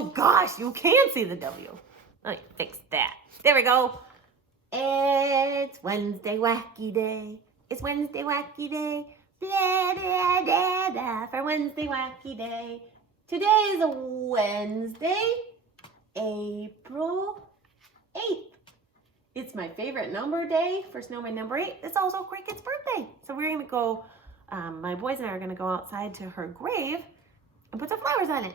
Oh gosh, you can see the W. Let me fix that. There we go. It's Wednesday wacky day. It's Wednesday wacky day. Blah, blah, blah, blah, for Wednesday wacky day. Today is Wednesday, April 8th. It's my favorite number day for snowman number 8. It's also Cricket's birthday. So we're going to go, my boys and I are going to go outside to her grave and put some flowers on it.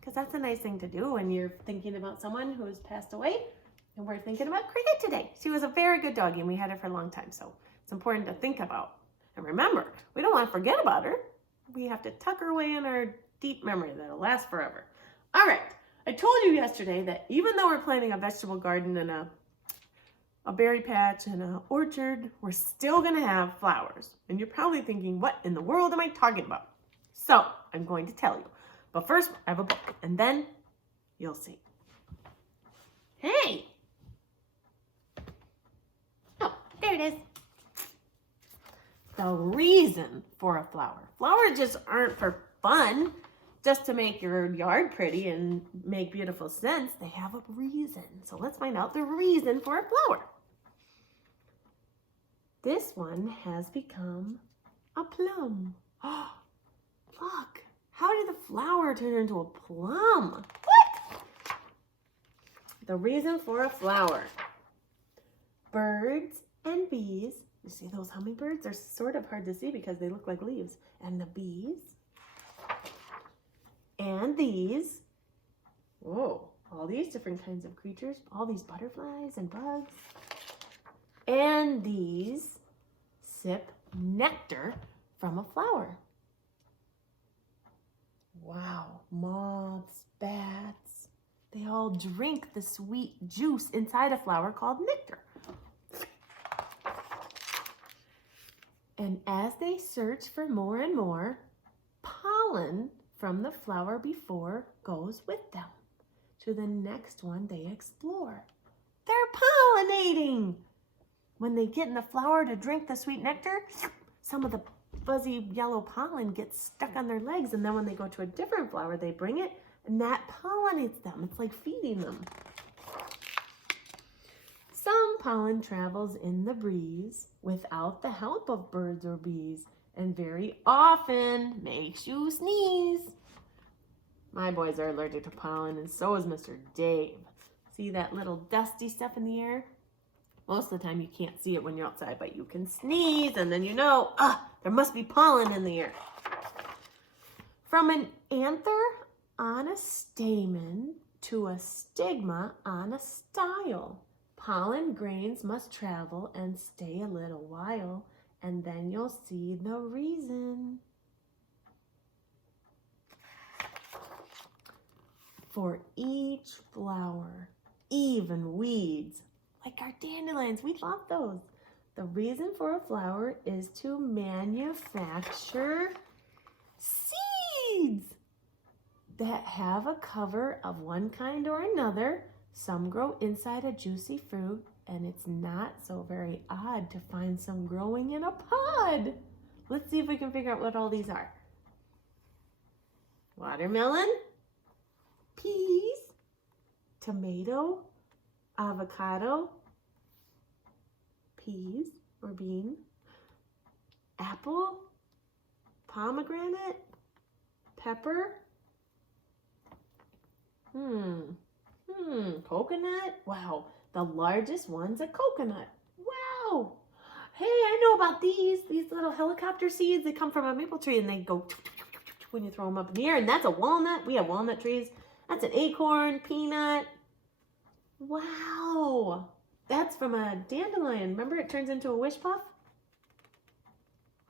Because that's a nice thing to do when you're thinking about someone who has passed away. And we're thinking about Cricket today. She was a very good doggy and we had her for a long time. So it's important to think about. And remember, we don't want to forget about her. We have to tuck her away in our deep memory that'll last forever. All right. I told you yesterday that even though we're planting a vegetable garden and a berry patch and an orchard, we're still going to have flowers. And you're probably thinking, what in the world am I talking about? So I'm going to tell you. But first, I have a book, and then you'll see. Hey! Oh, there it is. The reason for a flower. Flowers just aren't for fun, just to make your yard pretty and make beautiful scents. They have a reason. So let's find out the reason for a flower. This one has become a plum. Oh, look. How did the flower turn into a plum? What? The reason for a flower. Birds and bees. You see those hummingbirds? They're sort of hard to see because they look like leaves. And the bees. And these. Whoa. All these different kinds of creatures. All these butterflies and bugs. And these sip nectar from a flower. Wow, moths, bats, they all drink the sweet juice inside a flower called nectar. And as they search for more and more, pollen from the flower before goes with them to the next one they explore. They're pollinating. When they get in the flower to drink the sweet nectar, some of the fuzzy yellow pollen gets stuck on their legs, and then when they go to a different flower, they bring it, and that pollinates them. It's like feeding them. Some pollen travels in the breeze without the help of birds or bees, and very often makes you sneeze. My boys are allergic to pollen, and so is Mr. Dave. See that little dusty stuff in the air? Most of the time you can't see it when you're outside, but you can sneeze and then you know, there must be pollen in the air. From an anther on a stamen to a stigma on a style, pollen grains must travel and stay a little while, and then you'll see the reason. For each flower, even weeds, like our dandelions, we love those. The reason for a flower is to manufacture seeds that have a cover of one kind or another. Some grow inside a juicy fruit, and it's not so very odd to find some growing in a pod. Let's see if we can figure out what all these are. Watermelon, peas, tomato, avocado, peas or bean, apple, pomegranate, pepper, coconut. Wow, the largest one's a coconut. Wow. Hey, I know about these little helicopter seeds. They come from a maple tree and they go when you throw them up in the air, and that's a walnut. We have walnut trees. That's an acorn, peanut. Wow. That's from a dandelion. Remember, it turns into a wish puff?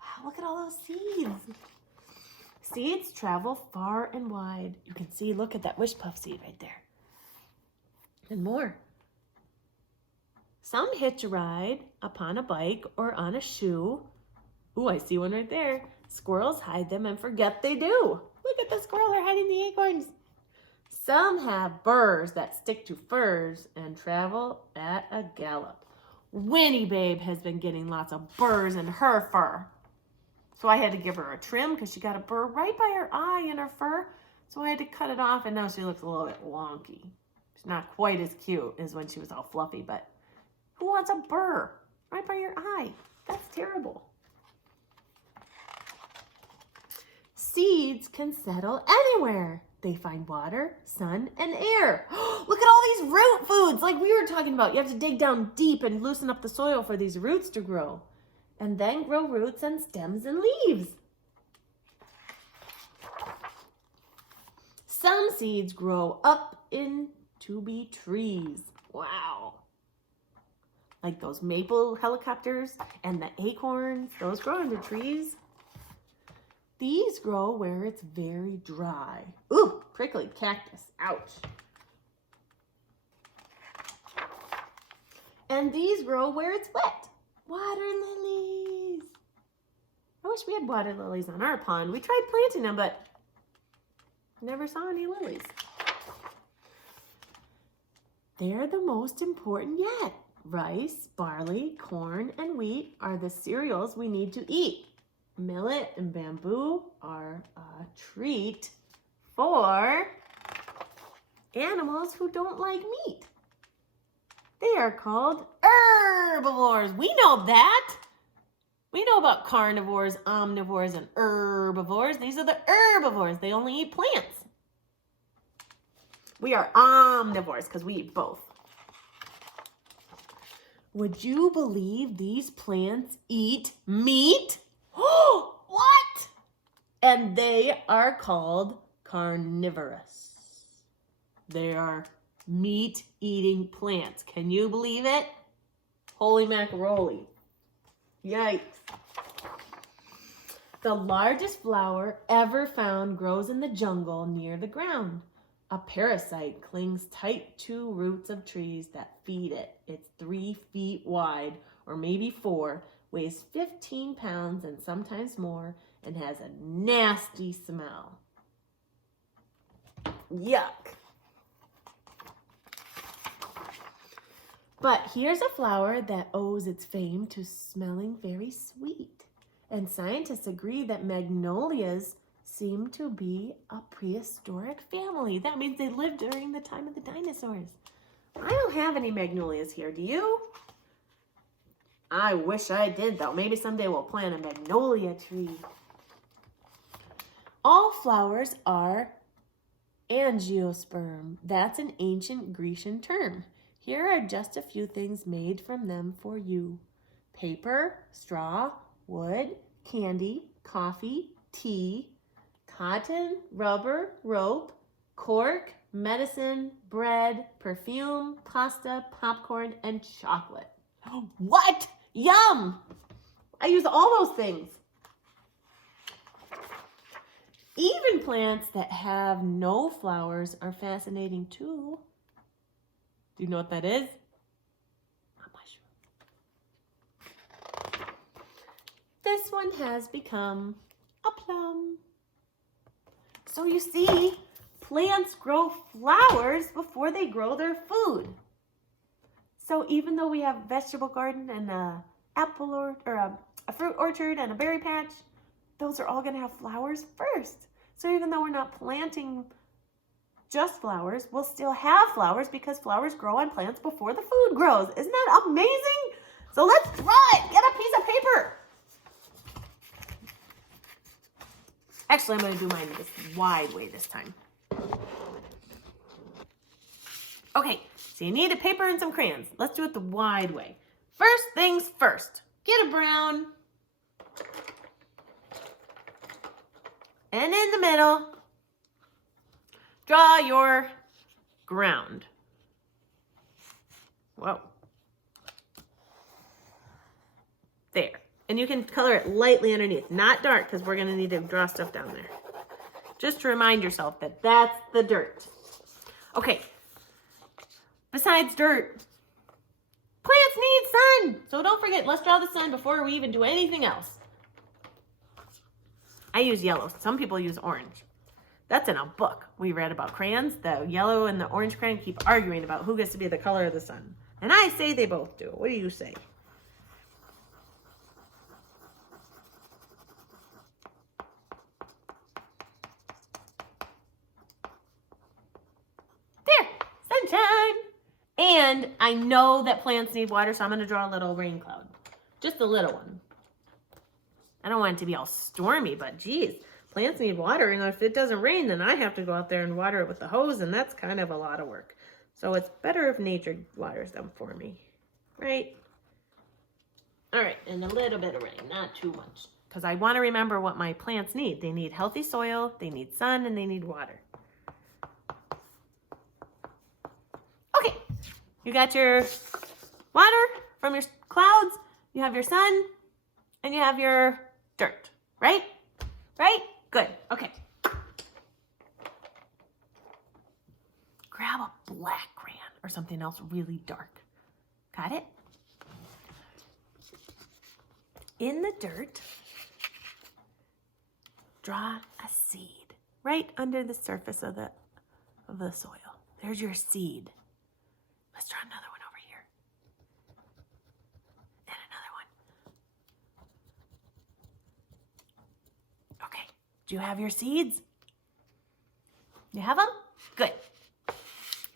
Wow, look at all those seeds. Seeds travel far and wide. You can see, look at that wish puff seed right there. And more. Some hitch a ride upon a bike or on a shoe. Ooh, I see one right there. Squirrels hide them and forget they do. Look at the squirrel, they're hiding the acorns. Some have burrs that stick to furs and travel at a gallop. Winnie Babe has been getting lots of burrs in her fur. So I had to give her a trim because she got a burr right by her eye in her fur. So I had to cut it off, and now she looks a little bit wonky. She's not quite as cute as when she was all fluffy, but who wants a burr right by your eye? That's terrible. Seeds can settle anywhere. They find water, sun, and air. Look at all these root foods like we were talking about. You have to dig down deep and loosen up the soil for these roots to grow. And then grow roots and stems and leaves. Some seeds grow up into be trees. Wow. Like those maple helicopters and the acorns, those grow into trees. These grow where it's very dry. Ooh, prickly cactus, ouch. And these grow where it's wet. Water lilies. I wish we had water lilies on our pond. We tried planting them, but never saw any lilies. They're the most important yet. Rice, barley, corn, and wheat are the cereals we need to eat. Millet and bamboo are a treat for animals who don't like meat. They are called herbivores. We know that. We know about carnivores, omnivores, and herbivores. These are the herbivores. They only eat plants. We are omnivores because we eat both. Would you believe these plants eat meat? What? And they are called carnivorous. They are meat-eating plants. Can you believe it? Holy macaroni. Yikes. The largest flower ever found grows in the jungle near the ground. A parasite clings tight to roots of trees that feed it. It's 3 feet wide, or maybe 4, weighs 15 pounds and sometimes more, and has a nasty smell. Yuck. But here's a flower that owes its fame to smelling very sweet. And scientists agree that magnolias seem to be a prehistoric family. That means they lived during the time of the dinosaurs. I don't have any magnolias here, do you? I wish I did, though. Maybe someday we'll plant a magnolia tree. All flowers are angiosperm. That's an ancient Grecian term. Here are just a few things made from them for you. Paper, straw, wood, candy, coffee, tea, cotton, rubber, rope, cork, medicine, bread, perfume, pasta, popcorn, and chocolate. What? Yum! I use all those things. Even plants that have no flowers are fascinating too. Do you know what that is? A mushroom. This one has become a plum. So you see, plants grow flowers before they grow their food. So even though we have a vegetable garden and a apple or a fruit orchard and a berry patch, those are all going to have flowers first. So even though we're not planting just flowers, we'll still have flowers because flowers grow on plants before the food grows. Isn't that amazing? So let's draw it. Get a piece of paper. Actually, I'm going to do mine this wide way this time. Okay, so you need a paper and some crayons. Let's do it the wide way. First things first. Get a brown. And in the middle, draw your ground. Whoa. There. And you can color it lightly underneath, not dark, because we're going to need to draw stuff down there. Just to remind yourself that that's the dirt. Okay. Besides dirt, plants need sun. So don't forget, let's draw the sun before we even do anything else. I use yellow. Some people use orange. That's in a book we read about crayons. The yellow and the orange crayon keep arguing about who gets to be the color of the sun. And I say they both do. What do you say? And I know that plants need water, so I'm going to draw a little rain cloud. Just a little one. I don't want it to be all stormy, but geez, plants need water. And if it doesn't rain, then I have to go out there and water it with the hose, and that's kind of a lot of work. So it's better if nature waters them for me, right? All right, and a little bit of rain, not too much. Because I want to remember what my plants need. They need healthy soil, they need sun, and they need water. Okay, you got your water from your clouds, you have your sun, and you have your dirt, right? Right? Good, okay. Grab a black crayon or something else really dark. Got it? In the dirt, draw a seed right under the surface of the soil. There's your seed. Let's draw another one over here. And another one. Okay, do you have your seeds? You have them? Good.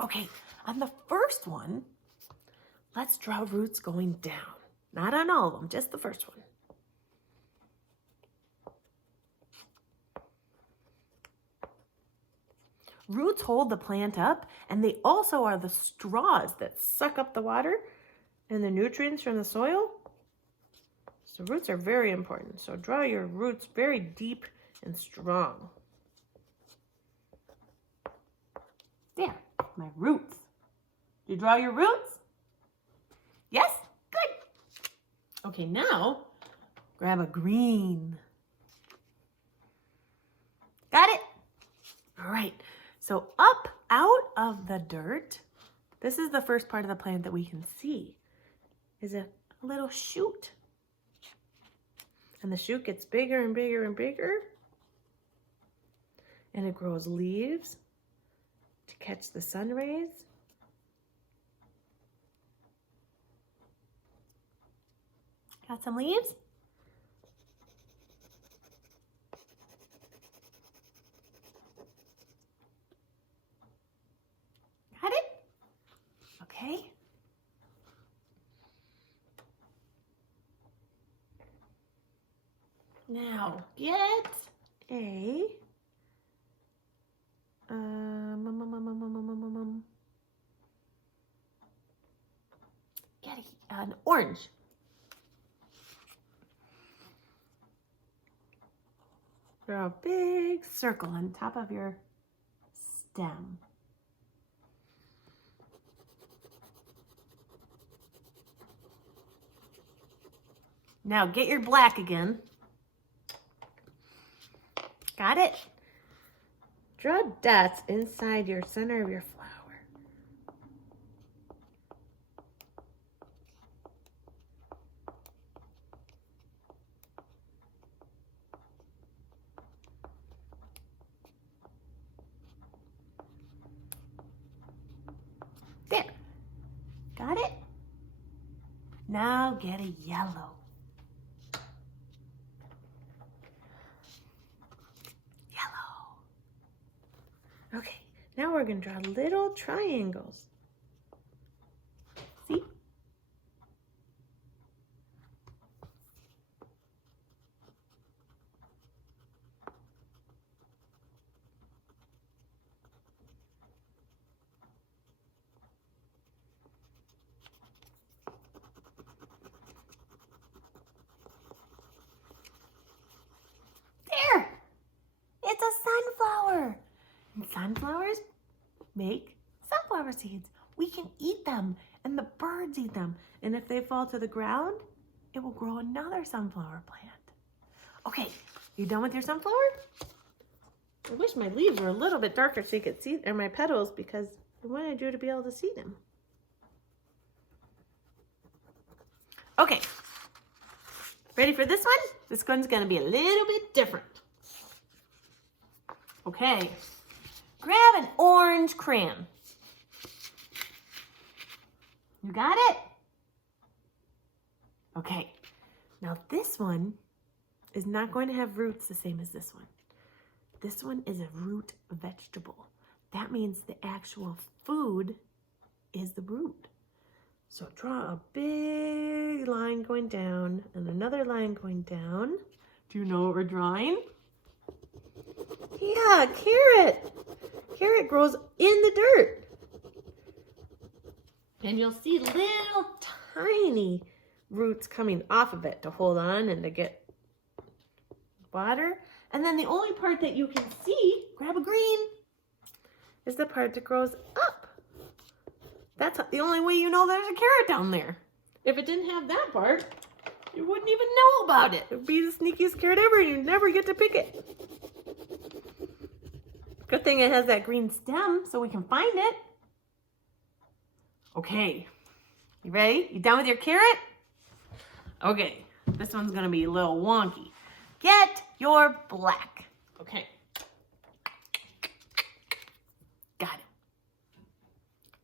Okay, on the first one, let's draw roots going down. Not on all of them, just the first one. Roots hold the plant up, and they also are the straws that suck up the water and the nutrients from the soil. So roots are very important. So draw your roots very deep and strong. There, my roots. Did you draw your roots? Yes? Good. Okay, now grab a green. Got it? All right. So up out of the dirt, this is the first part of the plant that we can see, is a little shoot. And the shoot gets bigger and bigger and bigger. And it grows leaves to catch the sun rays. Got some leaves? Got it? Okay. Now get a an orange. Draw a big circle on top of your stem. Now get your black again. Got it? Draw dots inside your center of your flower. There. Got it? Now get a yellow. Okay, now we're going to draw little triangles. See? There! It's a sunflower! And sunflowers make sunflower seeds. We can eat them, and the birds eat them. And if they fall to the ground, it will grow another sunflower plant. Okay, you done with your sunflower? I wish my leaves were a little bit darker so you could see, or my petals, because I wanted you to be able to see them. Okay, ready for this one? This one's gonna be a little bit different. Okay. Grab an orange crayon. You got it? Okay. Now this one is not going to have roots the same as this one. This one is a root vegetable. That means the actual food is the root. So draw a big line going down and another line going down. Do you know what we're drawing? Yeah, carrot. Carrot grows in the dirt. And you'll see little tiny roots coming off of it to hold on and to get water. And then the only part that you can see, grab a green, is the part that grows up. That's the only way you know there's a carrot down there. If it didn't have that part, you wouldn't even know about it. It would be the sneakiest carrot ever. You'd never get to pick it. Good thing it has that green stem so we can find it. Okay, you ready? You done with your carrot? Okay, this one's gonna be a little wonky. Get your black. Okay. Got it.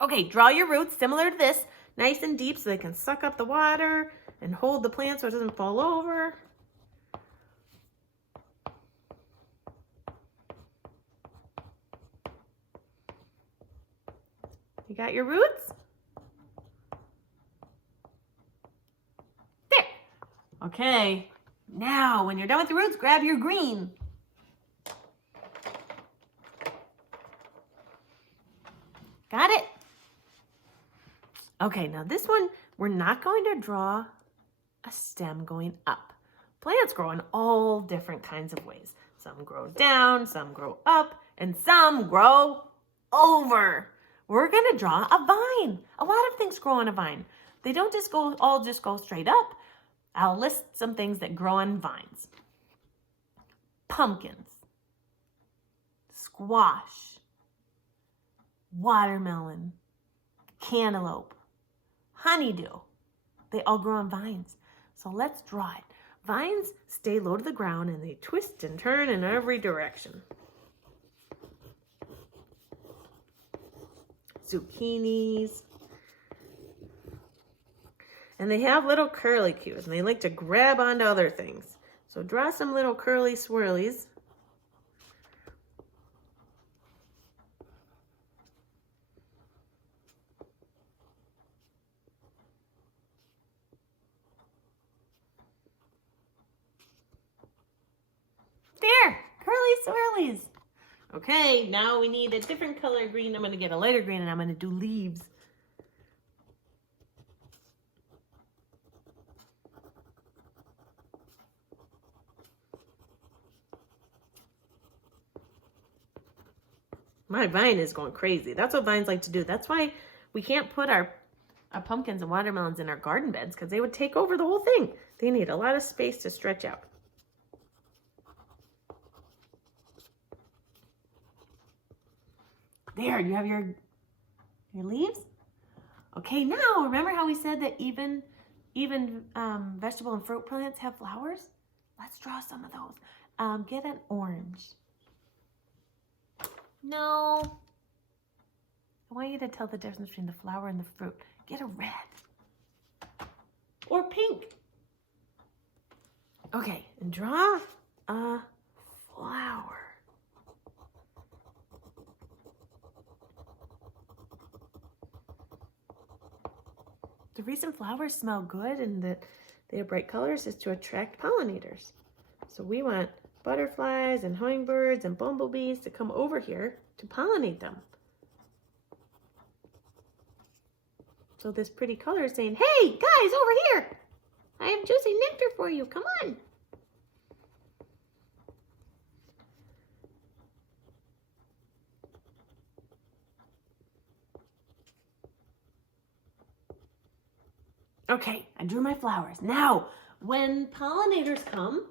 Okay, draw your roots similar to this, nice and deep so they can suck up the water and hold the plant so it doesn't fall over. You got your roots? There. Okay, now when you're done with your roots, grab your green. Got it? Okay, now this one, we're not going to draw a stem going up. Plants grow in all different kinds of ways. Some grow down, some grow up, and some grow over. We're going to draw a vine. A lot of things grow on a vine. They don't just go straight up. I'll list some things that grow on vines. Pumpkins, squash, watermelon, cantaloupe, honeydew. They all grow on vines. So let's draw it. Vines stay low to the ground and they twist and turn in every direction. Zucchinis. And they have little curlicues and they like to grab onto other things. So draw some little curly swirlies. There, curly swirlies. Okay, now we need a different color green. I'm going to get a lighter green and I'm going to do leaves. My vine is going crazy. That's what vines like to do. That's why we can't put our pumpkins and watermelons in our garden beds because they would take over the whole thing. They need a lot of space to stretch out. There, you have your leaves. Okay, now remember how we said that even vegetable and fruit plants have flowers? Let's draw some of those. Get an orange. No. I want you to tell the difference between the flower and the fruit. Get a red. Or pink. Okay, and draw a flower. The reason flowers smell good and that they have bright colors is to attract pollinators. So we want butterflies and hummingbirds and bumblebees to come over here to pollinate them. So this pretty color is saying, hey, guys, over here. I have juicy nectar for you. Come on. Okay, I drew my flowers. Now, when pollinators come,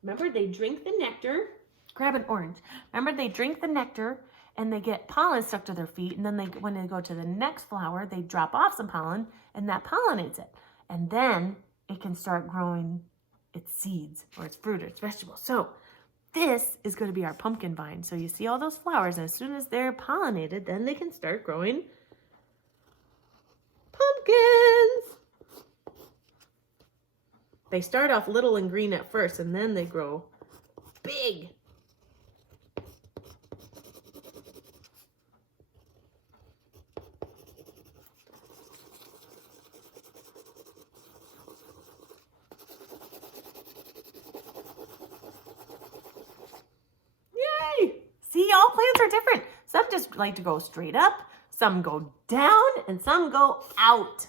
remember they drink the nectar. Grab an orange. Remember they drink the nectar and they get pollen stuck to their feet. And then when they go to the next flower, they drop off some pollen and that pollinates it. And then it can start growing its seeds or its fruit or its vegetables. So this is going to be our pumpkin vine. So you see all those flowers, and as soon as they're pollinated, then they can start growing pumpkins. They start off little and green at first, and then they grow big. different. Some just like to go straight up, some go down, and some go out.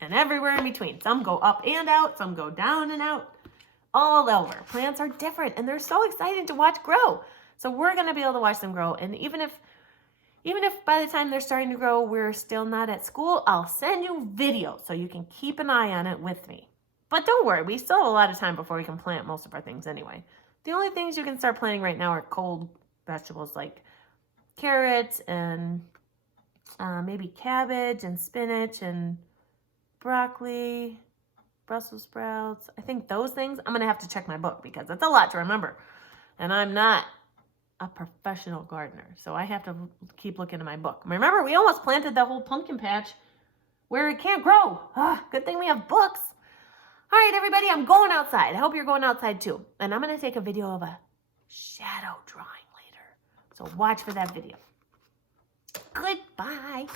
And everywhere in between. Some go up and out, some go down and out. All over. Plants are different, and they're so exciting to watch grow. So we're going to be able to watch them grow. And even if by the time they're starting to grow, we're still not at school, I'll send you videos so you can keep an eye on it with me. But don't worry, we still have a lot of time before we can plant most of our things anyway. The only things you can start planting right now are cold vegetables like carrots and maybe cabbage and spinach and broccoli, Brussels sprouts. I think those things, I'm going to have to check my book because it's a lot to remember. And I'm not a professional gardener, so I have to keep looking at my book. Remember, we almost planted that whole pumpkin patch where it can't grow. Good thing we have books. All right, everybody, I'm going outside. I hope you're going outside too. And I'm going to take a video of a shadow drawing later. So watch for that video. Goodbye.